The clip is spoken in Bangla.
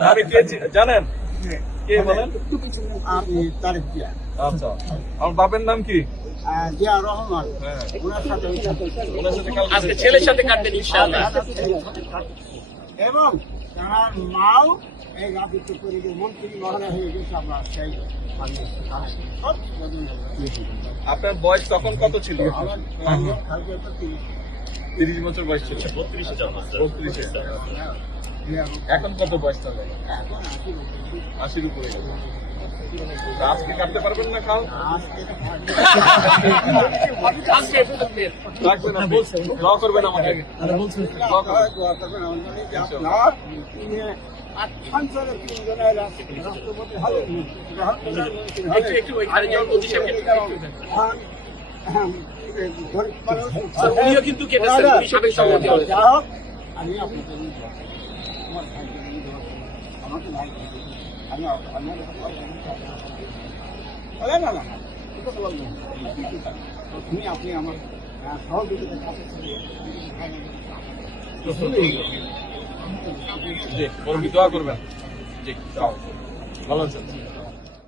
আমি কে জানেন? কে বলেন? আমি তারিখ দিয়া আচ্ছা, আমার বাপের নাম কি? জিয়া রহমান। হ্যাঁ, ওনার সাথে ওনার সাথে কালকে আজকে ছেলের সাথে কাটবেন ইনশাআল্লাহ। এবং তার মাও এই রাজত্ব করে মন্ত্রী মহোদয় হয়ে গেছে। আমরা সেই আপনার বয়স তখন কত ছিল? আমার কালকে তো 30 বছর বয়স ছিল। 32 এখন কত বয়স তাহলে? এখন 80-র উপরে গেছে। তা আজকে কাটতে পারবেন না খাল? আজকে রাখবেন আপনি। দোয়া করবেন আমাকে। দোয়া করবেন। রাষ্ট্রপতি হলেন একটু ওই খালি যেমন মোদি সাহেবকে একটু দেন। গরিব মানুষ স্যার, উনিও কিন্তু কেটেছেন, উনি সাবেক সভাপতি হলেন। যা হোক, আমি আপনাকে আমার ভাইকে আমাকে ভাই আমি না না এটা বললাম না। তুমি আপনি আমার সহযোগিতার কাছে জি, বরং দোয়া করবেন। জি, যাও। ভালো আছেন?